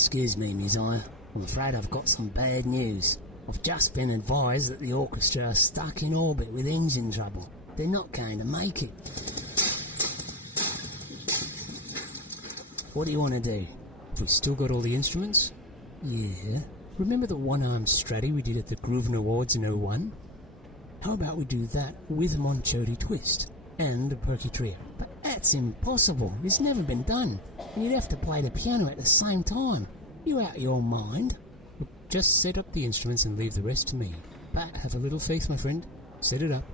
Excuse me, Musiah. I'm afraid I've got some bad news. I've just been advised that the orchestra are stuck in orbit with engine trouble. They're not going to make it. What do you want to do? Have we still got all the instruments? Yeah. Remember the one-armed Stratty we did at the Grooven Awards in '01? How about we do that with a Monchody twist and a perky trio? But that's impossible. It's never been done. And you'd have to play the piano at the same time. You out of your mind? Look, just set up the instruments and leave the rest to me. But have a little faith, my friend. Set it up.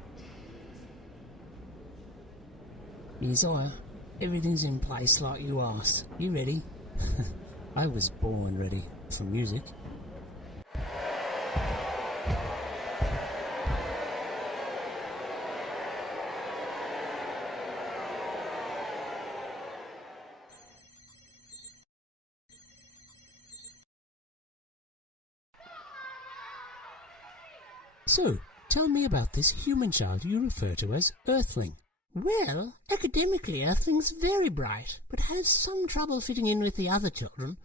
Musiah, everything's in place like you asked. You ready? I was born ready for music. So, tell me about this human child you refer to as Earthling. Well, academically Earthling's very bright, but has some trouble fitting in with the other children.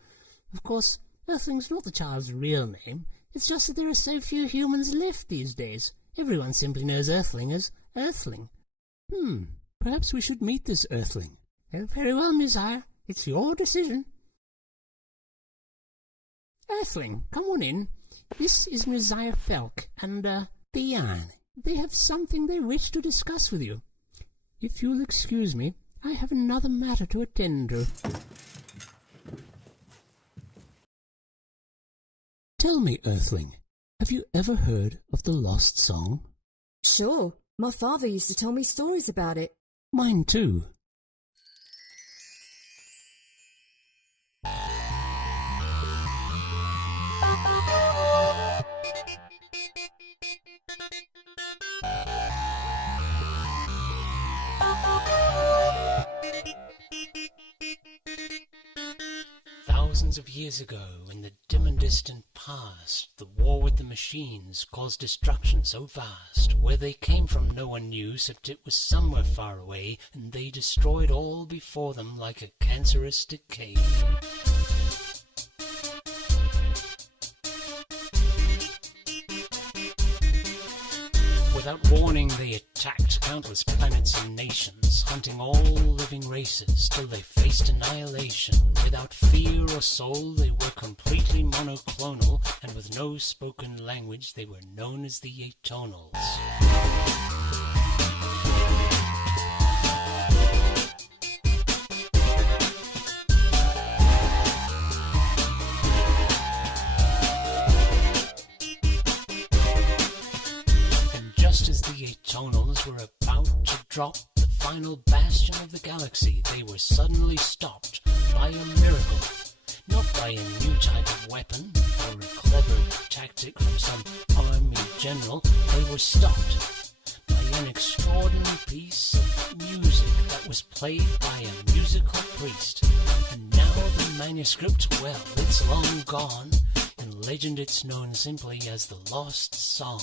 Of course, Earthling's not the child's real name. It's just that there are so few humans left these days. Everyone simply knows Earthling as Earthling. Perhaps we should meet this Earthling. Oh, very well, Musiah. It's your decision. Earthling, come on in. This is Musiah Felc and, Diane. They have something they wish to discuss with you. If you'll excuse me, I have another matter to attend to. Tell me, Earthling, have you ever heard of the Lost Song? Sure. My father used to tell me stories about it. Mine too. Thousands of years ago, in the dim and distant past, the war with the machines caused destruction so vast. Where they came from no one knew, except it was somewhere far away, and they destroyed all before them like a cancerous decay. Without warning, they attacked countless planets and nations, hunting all living races till they faced annihilation. Without fear or soul, they were completely monoclonal, and with no spoken language, they were known as the Atonals. Just as the Atonals were about to drop the final bastion of the galaxy, they were suddenly stopped by a miracle. Not by a new type of weapon or a clever tactic from some army general. They were stopped by an extraordinary piece of music that was played by a musical priest. And now the manuscript, well, it's long gone. In legend it's known simply as the Lost Song.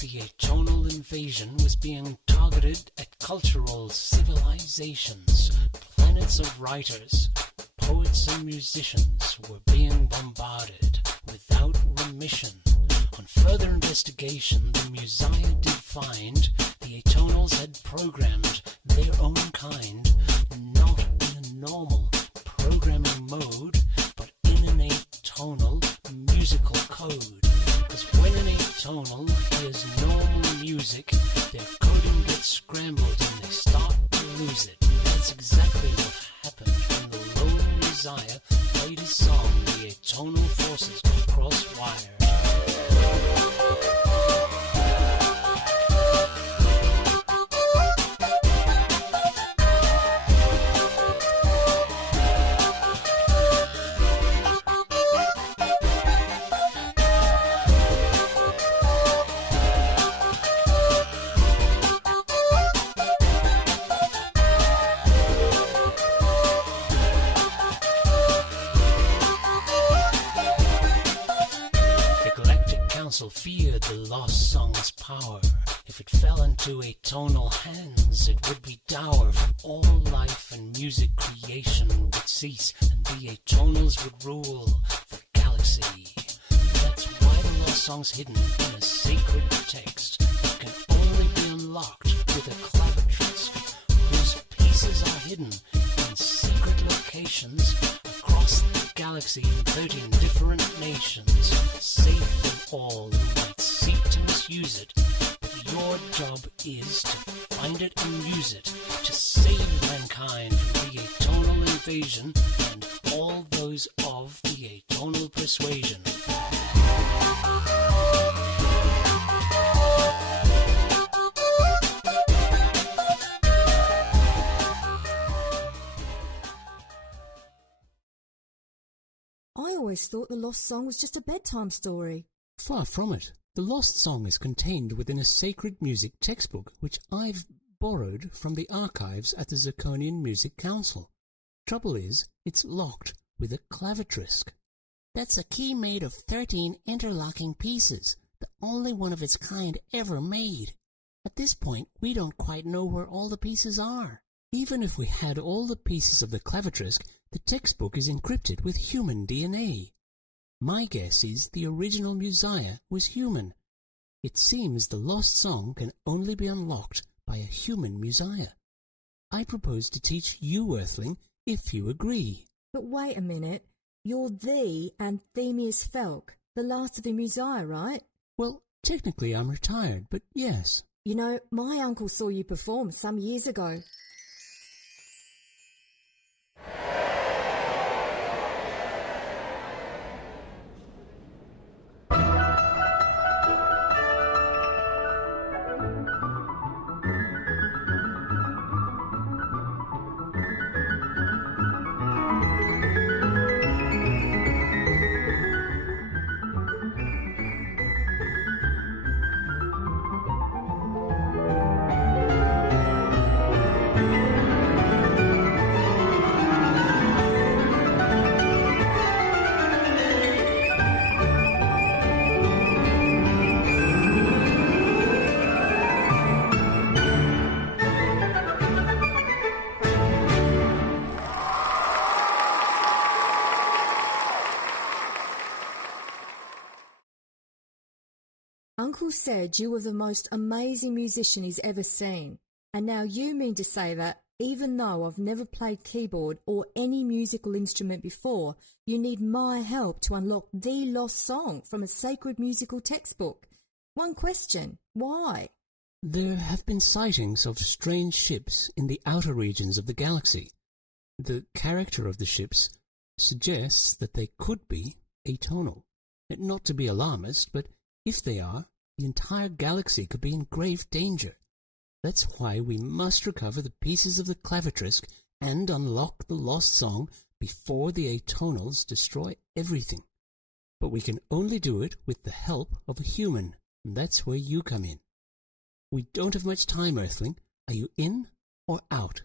The atonal invasion was being targeted at cultural civilizations. Planets of writers, poets and musicians were being bombarded without remission. On further investigation, the Musiah did find the atonals had programmed their own kind, not in a normal programming mode, but in an atonal musical code. Because when an atonal hears normal music, their coding gets scrambled and they start to lose it. And that's exactly what happened when the lone Musiah played his song. The atonal forces got cross-wired. Council feared the lost song's power. If it fell into atonal hands, it would be dour, for all life and music creation would cease, and the atonals would rule the galaxy. That's why the lost song's hidden in a sacred text that can only be unlocked with a clavitrisk, whose pieces are hidden in secret locations across the galaxy in 13 different nations, safe from all who might seek to misuse it. But your job is to find it and use it, to save mankind from the atonal invasion and all those of the atonal persuasion. I always thought the Lost Song was just a bedtime story. Far from it. The Lost Song is contained within a sacred music textbook which I've borrowed from the archives at the Zirconian Music Council. Trouble is, it's locked with a clavitrisk. That's a key made of 13 interlocking pieces, the only one of its kind ever made. At this point, we don't quite know where all the pieces are. Even if we had all the pieces of the clavitrisk, the textbook is encrypted with human DNA. My guess is the original Musiah was human. It seems the Lost Song can only be unlocked by a human Musiah. I propose to teach you, Earthling, if you agree. But wait a minute. You're the Anthemius Felc, the last of the Musiah, right? Well, technically I'm retired, but yes. You know, my uncle saw you perform some years ago. Uncle said you were the most amazing musician he's ever seen, and now you mean to say that, even though I've never played keyboard or any musical instrument before, you need my help to unlock the Lost Song from a sacred musical textbook? One question, why? There have been sightings of strange ships in the outer regions of the galaxy. The character of the ships suggests that they could be atonal. Not to be alarmist, but if they are, the entire galaxy could be in grave danger. That's why we must recover the pieces of the clavitrisk and unlock the Lost Song before the atonals destroy everything. But we can only do it with the help of a human, and that's where you come in. We don't have much time, Earthling. Are you in or out?